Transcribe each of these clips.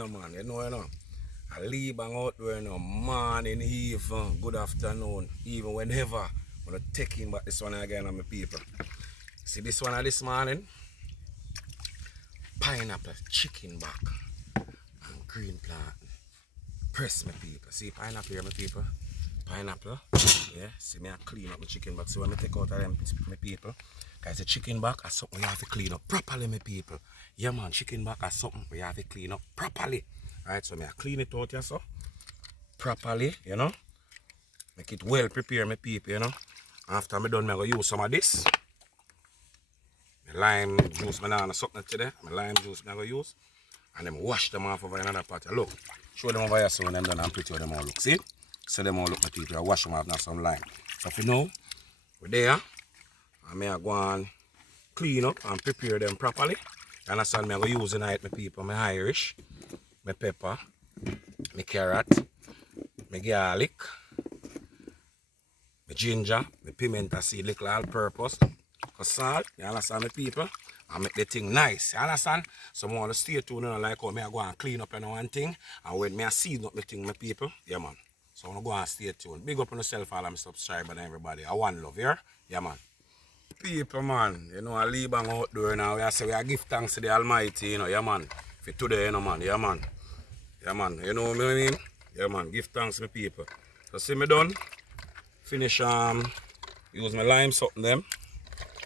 know, man. You know. A Leebang out there, you know, morning, evening, good afternoon, even whenever. I'm going to take in back this one again on my people. See this one this morning? Pineapple, chickenback, and green plantain. Press my people. See pineapple here, my people? Pineapple. Yeah, see me I clean up my chickenback. So when I take out of them, my people. Because the chickenback is something we have to clean up properly, my people. Yeah, man, chickenback is something we have to clean up properly. Alright, so I clean it out here, so properly, you know. Make it well prepared, my people, you know. After I'm done, I'm going to use some of this. My lime juice, I'm going to something today. My lime juice, I'm going to use. And then wash them off over another pot. Look, show them over here so when I'm done and pretty how them all look. See? So them all look, my people. I wash them off now some lime. So if you know, we're there. I'm going to go and clean up and prepare them properly. You understand me? I'm going to use tonight, my people, my Irish. My pepper, my carrot, my garlic, my ginger, my pimento seed, little all-purpose, salt, you understand, my people? And make the thing nice, you understand? So I want to stay tuned, you know, like how I go and clean up one thing, and when I season up the thing, my people, yeah, man. So I want to go and stay tuned. Big up on yourself, all my subscribers and everybody. I want love, yeah, man. People, man, you know, I Leebang out there now. We say we give thanks to the Almighty, you know, yeah, man. For today, you know, man, yeah, man. Yeah, man, you know what I mean? Yeah, man, give thanks to my people. So, see me done. Finish, use my lime something them.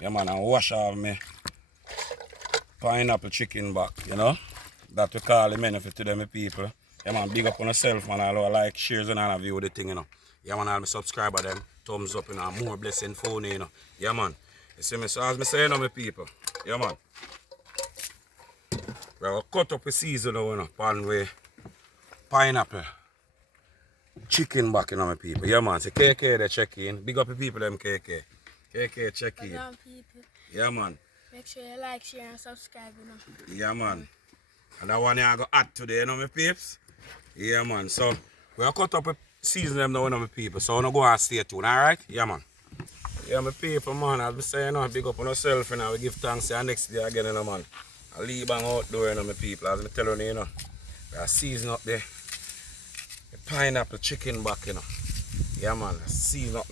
Yeah, man, and wash off my pineapple chickenback, you know? That we call the benefit to them, my people. Yeah, man, big up on yourself, man. I like, shares, and all view the thing, you know. Yeah, man, all my subscribers, them, thumbs up, you know, more blessing phone, you know. Yeah, man. You see me? So, as I say, you know, my people. Yeah, man. We're going to cut up a season, you know, pan way. Pineapple, chickenback, you know, my people. Yeah, man. So KK, they check in. Big up the people, them KK. KK, check in. Yeah, man. Make sure you like, share, and subscribe, you know. Yeah, man. And that one I go add today, you know, my peeps. Yeah, man. So, we'll cut up a season them now, you know, my people. So, I'm going to go and stay tuned, alright? Yeah, man. Yeah, my people, man. As I say, you know, big up on yourself, you know. We give thanks to you next day again, you know, man. I Leebang out there, you know, my people. As I tell you, you know. I season up there. Pineapple chickenback, you know. Yeah, man. Season up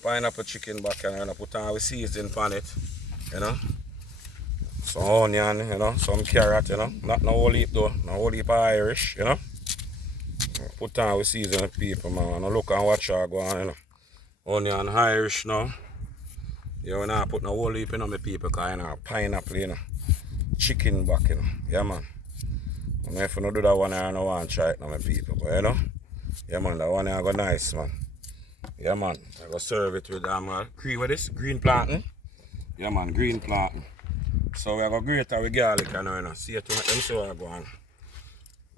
pineapple chickenback, and you know, put on with seasoning on it, you know. Some onion, you know, some carrot, you know. Not no whole heap though, no whole heap of Irish, you know. Put on with seasoning, people, man. And look and watch how go on, you know. Onion Irish now. Yeah, when I put no whole heap, you know, my people, because you know, pineapple, you know. Chickenback, you know. Yeah, man. And if you don't do that one, I don't want to try it now, my people. But you know, yeah, man, that one I go nice, man. Yeah, man, I go serve it with with this green plantain. Yeah, man, green plantain. So we go grate with garlic, you know. See it, let me see what I go on.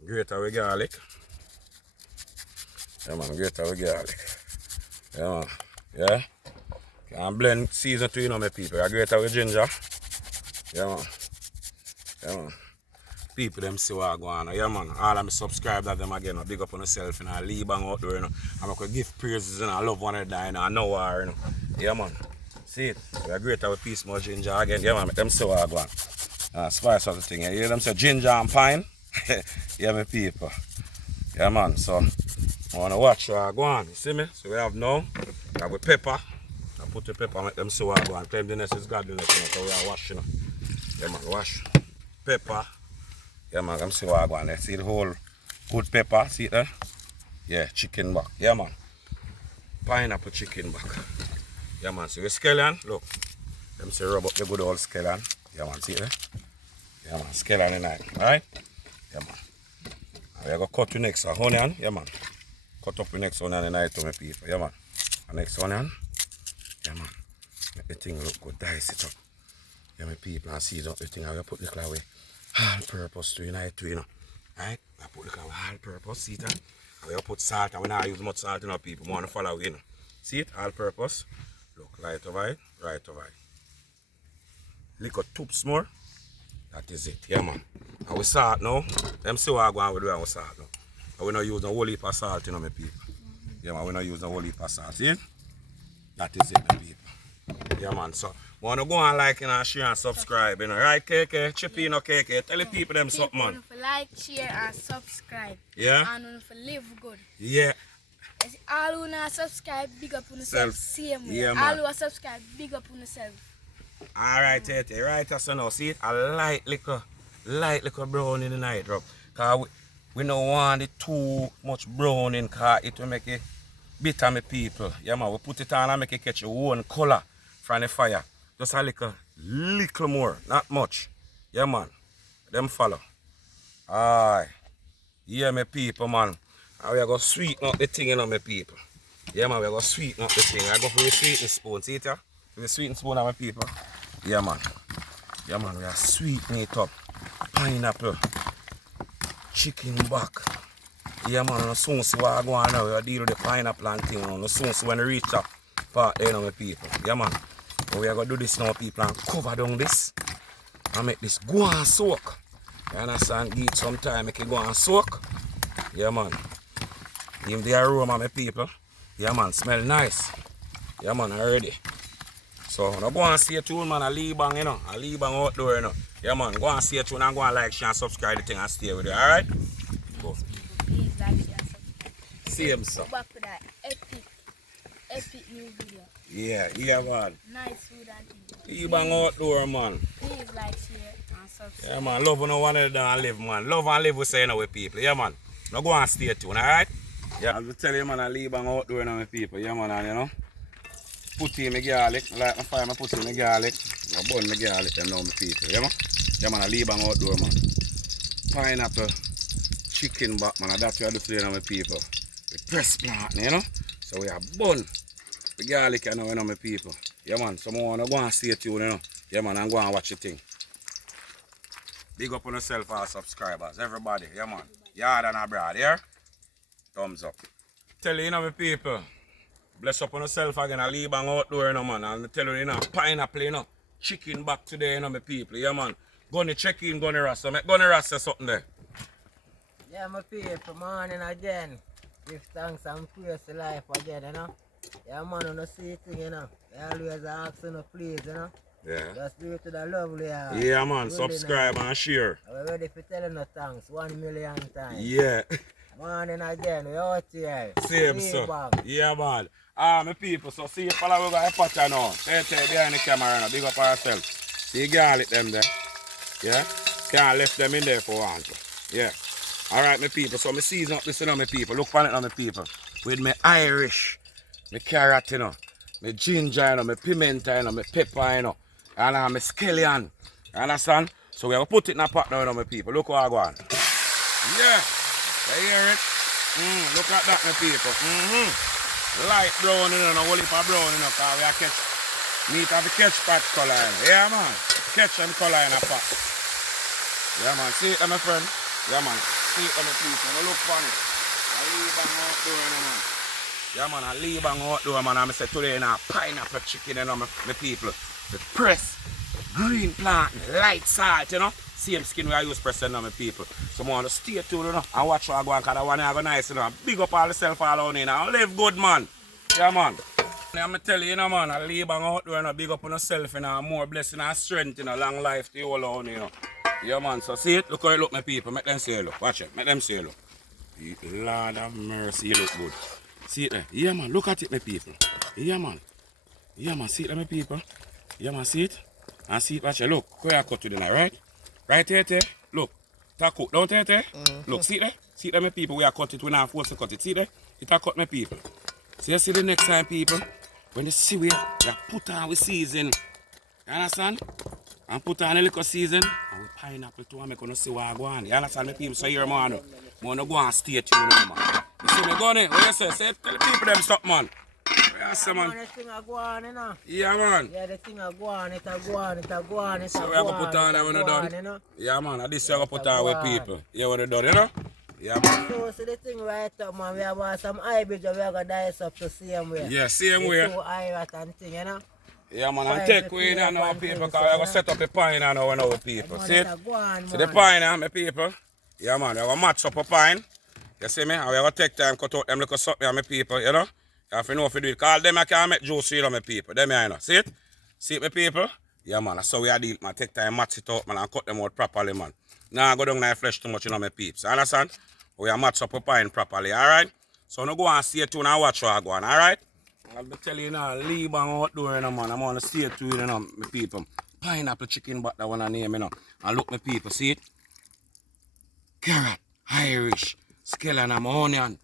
Grate with garlic. Yeah, man, grate with garlic. Yeah, man, yeah. And blend season to, you know, my people. I grate with ginger. Yeah, man. Yeah, man. People them see what I go on. Yeah, man. All of my subscribers them again. Big up on yourself, you know. Leebang out there, you know. I'm going to give praises, you know. I love one of them, you know. I know war, you know. Yeah, man. See it? We are great with piece more ginger again. Yeah, man. Make them see what I go on. Spice of the thing. You hear them say ginger and pine? Yeah, my people. Yeah, man. So, I want to watch what I go on. You see me? So, we have now. We have pepper. I put the pepper, make them see what I go on. Cleanliness is godliness, you know. So, we are wash, you know. Yeah, man. Wash. Pepper. Yeah, man, come see what I go on there. See the whole good pepper, see it there? Yeah, chickenback. Yeah, man. Pineapple chickenback. Yeah, man, see the scallion? Look. Let me see rub up the good old scallion. Yeah, man, see it there? Yeah, man, scallion in there. Alright? Yeah, man. And we're going to cut the next onion. Yeah, man. Cut up the next onion in there to my people. Yeah, man. The next onion. Yeah, man. Make the thing look good. Dice it up. Yeah, my people, and season up the thing. I will put the little away. All purpose to unite to, you know. Alright? I put the all purpose, see it? And we put salt, and we not use much salt, you know, people want to follow, you know. See it? All purpose. Look, light over it, right over it. Little toops more. That is it, yeah, man. And we salt now. Them see what I go on with with salt now. And we not use no whole heap of salt, you know, my people. Yeah, man, we not use no whole heap of salt. See it? That is it, my people. Yeah, man. So, wanna go and like, share and subscribe, Right, KK? Chippy, KK. Tell the people them something, man. People like, share, and subscribe. Yeah? And if live good. Yeah. All who not subscribe, big up on yourself. Same way. Yeah, all who subscribe, big up on yourself. Alright, Tete. Right, so now, see it? A light liquor brown in the night, bro. Because we don't want it too much brown in, because it will make it bitter, me people. Yeah, man. We put it on and make it catch your own color from the fire. Just a little more, not much. Yeah, man. Them follow. Aye. Yeah, me people, man. And we are going to sweeten up the thing, my people. Yeah, man, we are going to sweeten up the thing. I go for the sweetening spoon, see it, yeah? For the sweetening spoon, my people. Yeah, man. Yeah, man, we are sweetening it up. Pineapple. Chickenback. Yeah, man, and soon see what I go on now. We are dealing with the pineapple and thing. And soon see when we reach that part there, my people. Yeah, man. But we are going to do this now, people, and cover down this. And make this go and soak. You understand? Give it some time, make it go and soak. Yeah, man. Give the aroma, my people. Yeah, man. Smell nice. Yeah, man. Already. So, now go and see a tune, man. A Leebang, A Leebang outdoor, Yeah, man. Go and see a tune and go and like, share, and subscribe the thing and stay with you. Alright? Go. Please like, share, and subscribe. Same, sir. Go back to that epic new video. Yeah, man. Nice food and things. Leebang outdoor, man. Please like, share, and subscribe. Yeah, man. Love no one else than live, man. Love and live, we say, with people. Yeah, man. Now go and stay tuned, alright? Yeah, I'll tell you, man, I Leebang outdoor my people. Yeah, man, and put in my garlic. Like my fire, I put in my garlic. I burn my garlic and now my people. Yeah, man? Yeah, man, I Leebang outdoor, man. Pineapple, chickenback, man. That's what I do today, my people. We press plantain, So we are burn the garlic, my people. Yeah, man. So I want to go and stay tuned, Yeah, man, and go and watch the thing. Big up on yourself, our subscribers, everybody. Yeah, man. Yard and abroad, yeah? Thumbs up. Tell you, my people, bless up on yourself again, a Leebang outdoor, man. And I tell you, pineapple, Chickenback today, my people. Yeah, man. Gonna check in, gonna rasta. Gonna rasta something there. Yeah, my people, morning again. Give thanks and praise to life again, Yeah, man, on the see thing, They always ask, please, Yeah. Just do it to the lovely heart. Yeah, man. Really Subscribe nice. and share. We're ready for telling no thanks 1 million times. Yeah. Morning again, we out here. Same, sir. Yeah, man. My people, so see you follow we got a pattern now. Stay behind the camera now. Big up ourselves. See you garlic them there. Yeah? Can't left them in there for one. Yeah. Alright, my people. So me season up this, my people. Look on it now, my people. With my Irish, my carrot, my ginger, my pimento, my pepper, and my scallion. You understand? So we have to put it in a pot now, my people. Look how I go on. Yeah. You hear it? Look at that, my people. Light brown, no whole heap of brown, because we are catch meat have a catch pot color. Yeah, man. Catch and color in a pot. Yeah, man. See it, my friend? Yeah, man. See it, my people. Now look for it. A Leebang outdoor, man. Yeah, man. A Leebang outdoor, man. I say today, pineapple chicken, my people. The press, green plant, light salt, Same skin we I use pressing on my people. So I want to stay tuned, and watch what I go on, because I want to go nice, Big up all the self all on, Live good, man. Yeah, man. I'm tell you, man, I Leebang outdoor, big up on yourself, more blessing and strength, long life to you all on, Yeah, man. So see it? Look how it look, my people. Make them see it, look. Watch it. Make them see it, look. Lord have mercy, you look good. See it there? Yeah, man. Look at it, my people. Yeah, man. Yeah, man. See it there, my people. Yeah, man. See it? And see it, watch it. Look, how I cut to the night, right? Right here, look. That cook, don't it? Look, see it there? See it there, my people. We are cut it, we not force to cut it. See there? It are cut, my people. So you see the next time, people, when you see we put on with season. You understand? And put on a little season. And we pineapple too, and make you see what I go on. You understand, my people? So here, man. I want to go and stay tuned, man. You see me going in? What you say? Say, tell the people them stop, man. Yeah, so, man. The thing I go on, Yeah, man. Yeah, the thing I go on, it go on. So we have to put on that when we're done. Yeah, man. And this you have to put on with people. Yeah, when we're done, Yeah, man. So, see the thing right up, man. We have some hybrid, we have to dice up the same way. Yeah, same way. Two irat and thing, Yeah, man. And take away now, my people, because we have to set up the pine now with people. See it? See the pine, my people? Yeah, man. We have to match up a pine. You see me? And we have to take time, cut out them little something, my people, You have to know if you do it. Call them I can make juice, you know, my people. Them I know. See it? See it, my people? Yeah, man. That's how we are deal, man. Take time, match it up, man, and cut them out properly, man. Now go down in the flesh too much, you know, my peeps. You understand? We are match up a pine properly, alright? So now go and stay tuned and watch what I go on, alright? I'll be telling you now, Leebang outdoor, you know, man. I'm on to stay tuned, you know, my people. Pineapple chicken back that one I name, you know. And look, my people, see it? Carrot, Irish, scallion and onion.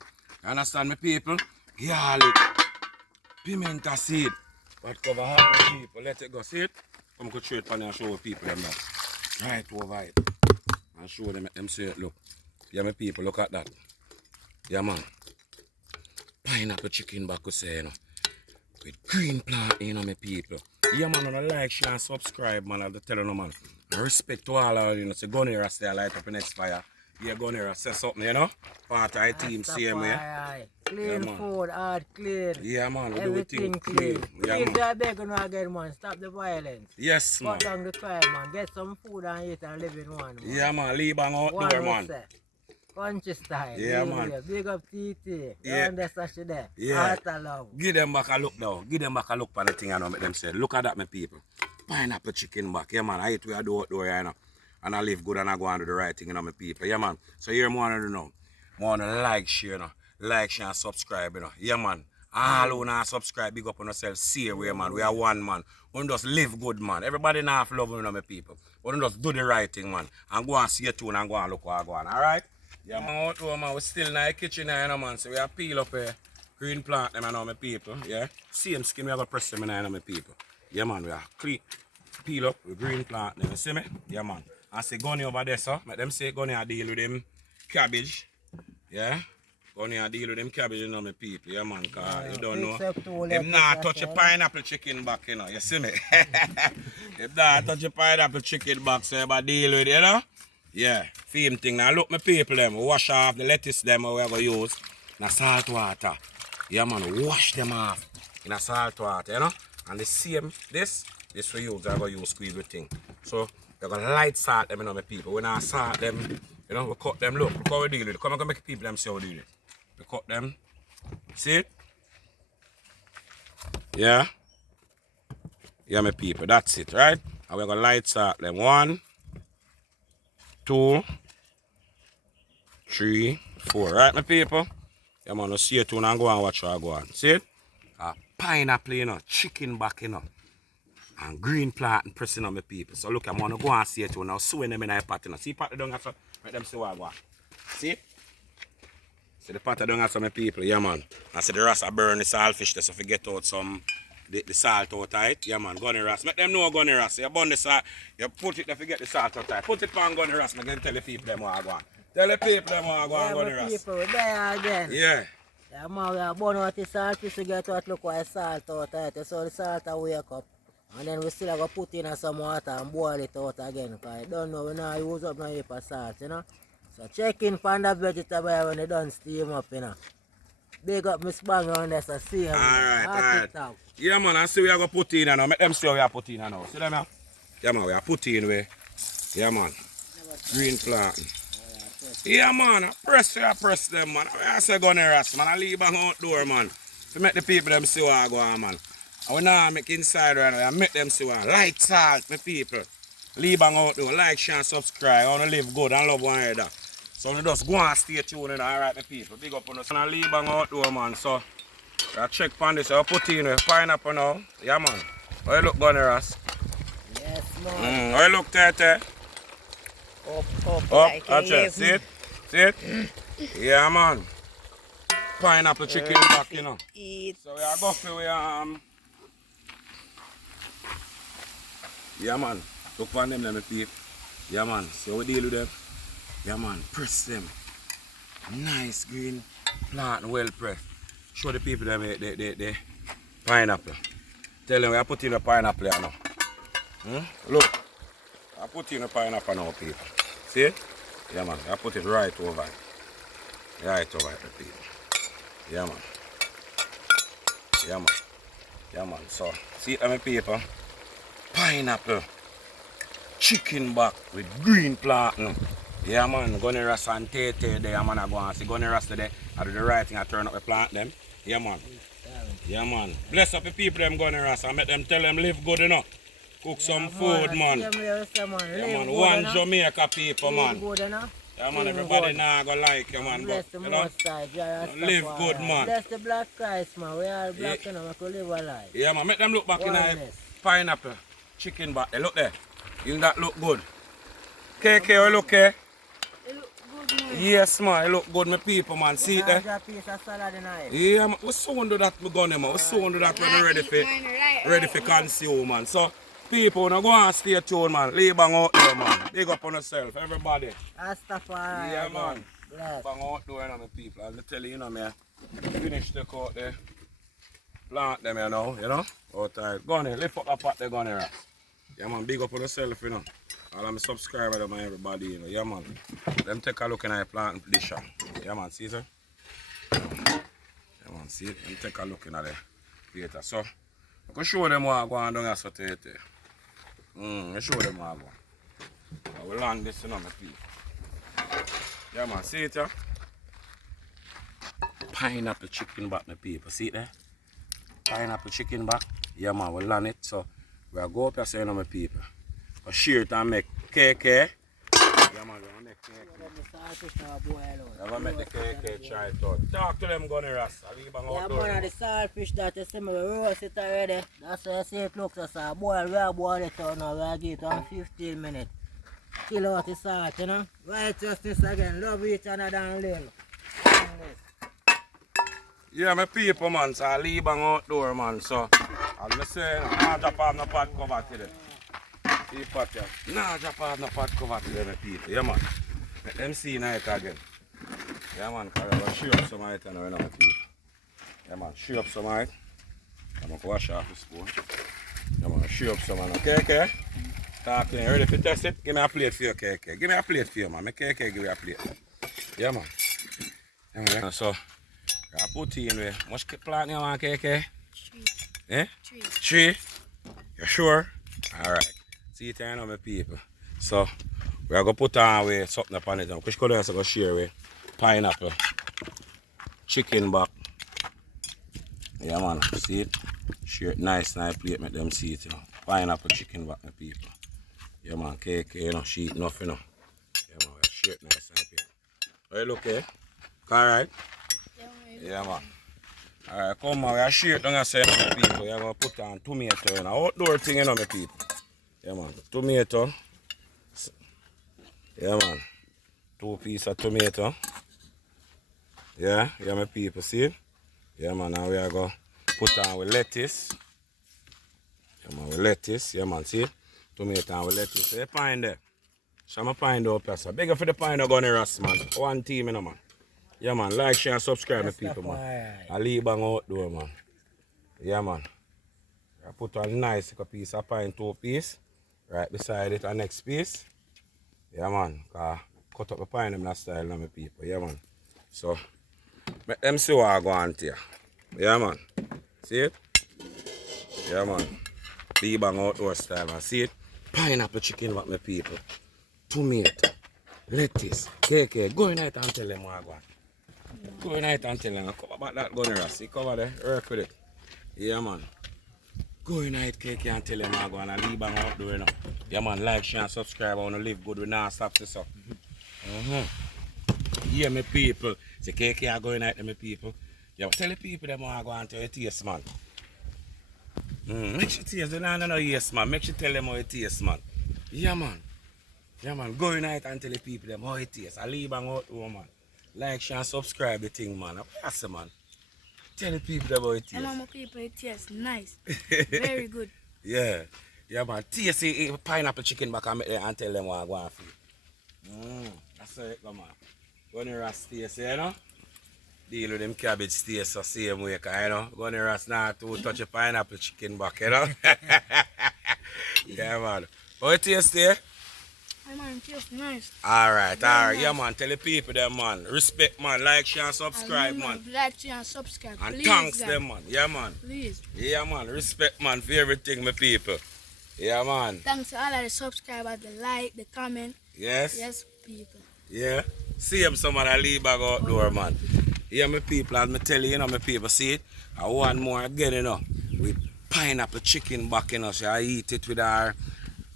You understand, my people? Garlic, pimento seed. But cover all the people. Let it go. See it? Come go straight pan and show the people them now. Right over it. And show them see it. Look. Yeah, my people, look at that. Yeah, man. Pineapple chicken back, you say, you know. With green plantain, you know, my people. Yeah, man, on like, share, and subscribe, man. I'll tell you, man. And respect to all of you, know. Say, gun here, stay light up the next fire. Yeah, gun here, say something, you know. Part of the team, same way. Clean yeah, food, hard clean. Yeah, man, we everything do clean. Yeah, If man. you're begging again, man, stop the violence. Yes, man. Cut down the crime, man. Get some food and eat and live in one, man. Yeah, man. Leebang outdoor, man. Country style. Yeah, man. Big up TT. Yeah. Down there, Sashi there. Yeah. Heart of love. Give them back a look now. Give them back a look for the thing I know make them say. Look at that, my people. Pineapple chicken back. Yeah, man. I eat where I do outdoor, you know. And I live good and I go and do the right thing, you know, my people. Yeah, man. So here, I want to know. I want to like, share, you know. Like, share, and subscribe, you know. Yeah, man. All who not subscribe, big up on yourself. See where, man. We are one, man. We just live good, man. Everybody now have love, you know, my people. We just do the right thing, man. And go and see it too and go and look what I go on. All right? Yeah, man. Outdoor, man. We're still in the kitchen now, you know, man. So we have peel up here. Green plant them, you know, my people. Yeah? Same skin, we have to press them in, you know, my people. Yeah, man. We have clean. Peel up with green plant them. You see me? Yeah, man. I say Gunny over there, so make them say Gunny I deal with them cabbage. Yeah? Gunny I deal with them cabbage, you know, my people. Yeah, man, cause you don't know. Them not touch a pineapple chicken back, you know. You see me? Them not touch a pineapple chicken back, so I deal with it, you know? Yeah, same thing. Now look, my people, them wash off the lettuce them we're going to use in salt water. Yeah, man, wash them off in a salt water, you know? And the same, this we use, I'm going to use squeeze the thing. So, we're going to light salt them, you know, my people. When I salt them, you know, we cut them. Look how we deal with it. Come and make people them see how we do it. We cut them. See it? Yeah? Yeah, my people. That's it, right? And we're going to light salt them. 1, 2, 3, 4. Right, my people? Yeah, man, you see it too and go and watch how I go on. See it? Pineapple, you know, chicken back, you know. And green plant and pressing on my people. So look, I'm gonna go and see it too now. Sewing them in a pot, you know. See pot down here, so let them see what I want. See? See the pot down here, so my people, yeah man. I see the rasta burn the saltfish there, so if you get out some the salt out of it, yeah man, gunny rasta. Make them know gunny rasta. You burn the salt, you put it there, forget the salt out of it. Put it on gunny rasta, and then tell the people them what I want. Tell the people them what I want, gunny rasta. People, we're there again. Yeah. Yeah, man, we are burn out the saltfish to get what look like salt out of it. So the salt will wake up. And then we still have to put in some water and boil it out again. Because you don't know, we not use up no heap of salt, you know. So check in for the vegetable when they done steam up, you know. Big up Miss Bang on there, so see him. Alright. Yeah man, I see we are going to put in now. Make them see how we are put in now. See them now? Yeah man, we are put in way. Yeah man. Green plant. Yeah man, I press them man. I say gunny rasta man. I leave them outdoor man. To make the people them see what I go on man. I will now make inside right now and make them see what light salt, my people. Leebang outdoor, like, share, and subscribe. I want to live good and love one another. So we just go and stay tuned, alright, my people. Big up on us. And Leebang outdoor, man. So, I check on this. I put in a pineapple now. Yeah, man. How you look, Gunny Ross? Yes, man. How you look, Tete? Up, That's it. See it? See it? Yeah, man. Pineapple chicken back, you know. Eat. So we are going for yeah man, look for them, my people. Yeah man, see how we deal with them. Yeah man, press them. Nice green plant, well pressed. Show the people them the pineapple. Tell them we are putting a pineapple here now. Look, I put in a pineapple now, people. See it? Yeah man, I put it right over it. Right over it, people. Yeah man. Yeah man. Yeah man, so see it, my people. Pineapple, chicken back with green plantain. Yeah man, Gunny Rasta and Tete there, man. I go and see Gunny Rasta there. I do the right thing, I turn up the plant them. Yeah man. Yeah, man. Bless up the people them going around and make them tell them live good enough. Cook some food, man. Same way we say, man. Yeah, Live man. good, One enough. Jamaica people, Live man. good, enough. Yeah, man. Live Everybody good. now go like you, man. Bless But, the you know, most side, live good, man. Bless the black Christ, man. We all black, you know, we could live a life. Yeah, man. Make them look back in the Oneness. pineapple chicken back. Hey, look there. Isn't that look good? KK, you look here? It look good, man. Yes, man. It look good, my people, man. See it there? A piece of salad in it. Yeah, man. We soon do that, my gun, man. We soon do that when we're ready for consume, man. So, people, now go and stay tuned, man. Leebang out there, man. Big up on yourself, everybody. Rastafari. Yeah, man. Bless. Bang out there, you know, my people. I'll tell you, you know, me. Finish the coat there. Plant them, you know. Out there. Go on there. Lift up that pot there, go on there. Yeah, man. Big up on yourself, you know. All of my subscribers and everybody, you know. Yeah, man. Them take a look in the plant dish. Yeah, man. See, sir? Yeah, man. See it? Them take a look in the later. So, I can show them what I go on down here, so I show them what I go. I will land this, you know, my people. Yeah, man. See it, yeah? Pineapple chicken back, my people. See it there? Pineapple chicken back. Yeah, man. We'll land it. So, we'll go up here, so you know, my people. We'll share it and make KK. Yeah, man. We'll make KK. We'll make the KK try it out. Talk to them, Gunny Ras. Yeah, man, the saltfish that you see me, we roast it already. That's why you see it looks as a boil. We are boil it out now. We are give it on 15 minutes. Kill out the salt, you know. Righteousness again. Love each other and live. Yeah, my people, man. So I Leebang outdoor, man. So, as I say, nah drop off no pot cover today. See pot, yeah. Nah drop off no pot cover today, my people. Yeah, man. Let them see night again. Yeah, man. Because I'm going to show up some night now, you know, my people. Yeah, man. Show up some night. I'm going to wash off the spoon. Yeah, man. Show up some night. Okay? Talk to me. Ready for test it? Give me a plate for you, KK. Give me a plate for you, man. Make KK give you a plate. Yeah, man. Yeah, man. So, I put in where. How much plant you want, KK? 3. Eh? 3. 3? You sure? Alright. See it here now, my people. So, we are going to put on with something upon it. Which color is going to share with? Pineapple. Chicken back. Yeah, man. See it? Share it nice plate. Make them see it, you know. Pineapple chicken back, my people. Yeah, man. KK, you know. She eat enough, you know. Yeah, man. We share it nice plate. How you look, eh? Alright? Yeah, man. Alright, come on, we are share it down here, my people. We are going to put on tomato, you know. Outdoor thing, you know, my people. Yeah, man. Tomato. Yeah, man. 2 pieces of tomato. Yeah, my people, see? Yeah, man. Now we are going to put on with lettuce. Yeah, man, with lettuce. Yeah, man, see? Tomato and with lettuce. So you find there. So I'm find out, Pastor. Bigger for the find out, Gunny Ras, man. One team, you know, man. Yeah, man. Like, share, and subscribe, my people, man. I Leebang outdoor, man. Yeah, man. I put a nice piece of pine, 2 pieces. Right beside it, the next piece. Yeah, man. Cut up the pine in that style, now, my people. Yeah, man. So, let them see what I go on here. Yeah, man. See it? Yeah, man. Leebang outdoor style, man. See it? Pineapple chicken, what my people. Tomato. Lettuce. KK. Go in it and tell them what I go on. Go in it and tell them. Cover about that Gunny Ras. See, cover there. Work with it. Yeah, man. Go in it, KK, and tell them I go on a Leebang outdoor, you know. Yeah, man, like, share, and subscribe. I want to live good. We not stop this up. Yeah, my people. Say, KK, I go in it, my people. Yeah, tell the people them I go on to your taste, man. Make sure taste. They don't know yes, man. Make sure tell them how it tastes, man. Yeah, man. Yeah, man. Go in it and tell the people them how it tastes. A Leebang outdoor, man. Like, share, and subscribe the thing, man. Pass it, man. Tell the people about it. Tell my people it tastes nice. Very good. Yeah. Yeah, man. Taste the pineapple chicken back and make them and tell them what I want for you. That's it, come on. Gunny Ras taste, you know? Deal with them cabbage taste the same way, you know? Gunny Ras not to touch a pineapple chicken back, you know? Yeah, man. How it taste there? Man, it tastes nice. Alright, Nice. yeah, man. Tell the people them, man. Respect, man. Like, share, and subscribe, man. Like, share, and subscribe. And please, thanks guys. them, man. Yeah, man. Please. Yeah, man. Respect, man, for everything, my people. Yeah, man. Thanks to all of the subscribers, the like, the comment. Yes? Yes, people. Yeah. See him some of the Leebang outdoor, man. Yeah, my people, as I tell you, my people, see it? I want more again, with pineapple chicken back, so I eat it with our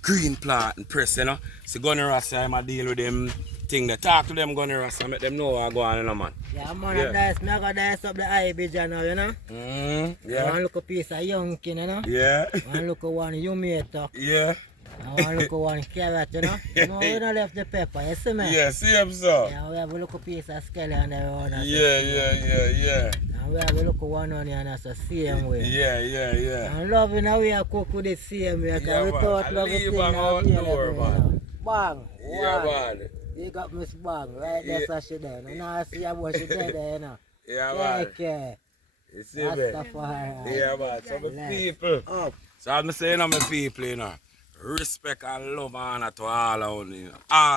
green plantain press, So Gunny Rasta, I'm deal with them thing. They talk to them Gunny Rasta, make them know what go on, man. Yeah, man, I gotta dice up the IB now, Yeah. One look piece of young kin, Yeah. One look one you made talk. Yeah. One look one carrot, we don't left the pepper, you see me? Yeah, see him, sir. Yeah, we have a little piece of scallion around us. Yeah. And we have a little one onion as the same way. Yeah. And loving how we are cook with the same way. Yeah, We man. thought love it Leebang outdoor, man. Bang. Yeah, man. You got Miss Bang right there, so she there. Now I see her boy, she there, Yeah, man. Okay. You see me? Rastafari. Yeah, man. So my people. So I'm saying, my people, respect and love and honor to all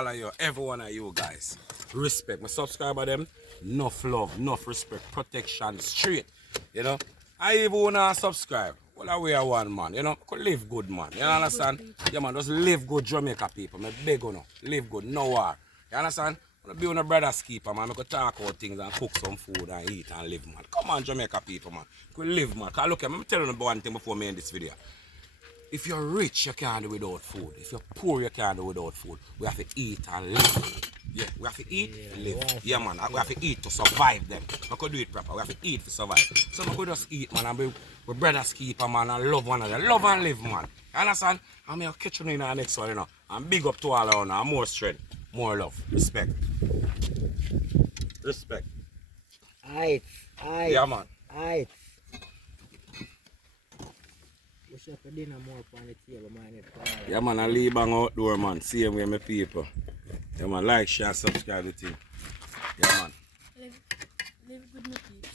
of you, every one of you guys. Respect. My subscriber them, enough love, enough respect, protection, straight. I even wanna subscribe. Well, we are one man, could live good, man. You understand? Yeah, man, just live good Jamaica people. Me beg you, live good, no war. You understand? I be on a brother's keeper, man. I could talk about things and cook some food and eat and live, man. Come on, Jamaica people, man. Could live, man. Cause look, let me tell you one thing before me end this video. If you're rich, you can't do without food. If you're poor, you can't do without food. We have to eat and live. Yeah, we have to eat and live. Yeah, man. We have to eat to survive them. We could do it proper. We have to eat to survive. So we could just eat, man, and be brothers keeper, man, and love one another. Love and live, man. You understand? I'm going to catch you in the next one, And big up to all of you, more strength, more love, respect. Respect. Aight. Yeah, man. Aight. Push up a dinner more upon the table, man. Yeah, man, I Leebang outdoor, man. Same way, my people. Yeah, man, like, share, subscribe the thing. Yeah, man. Live good, my people.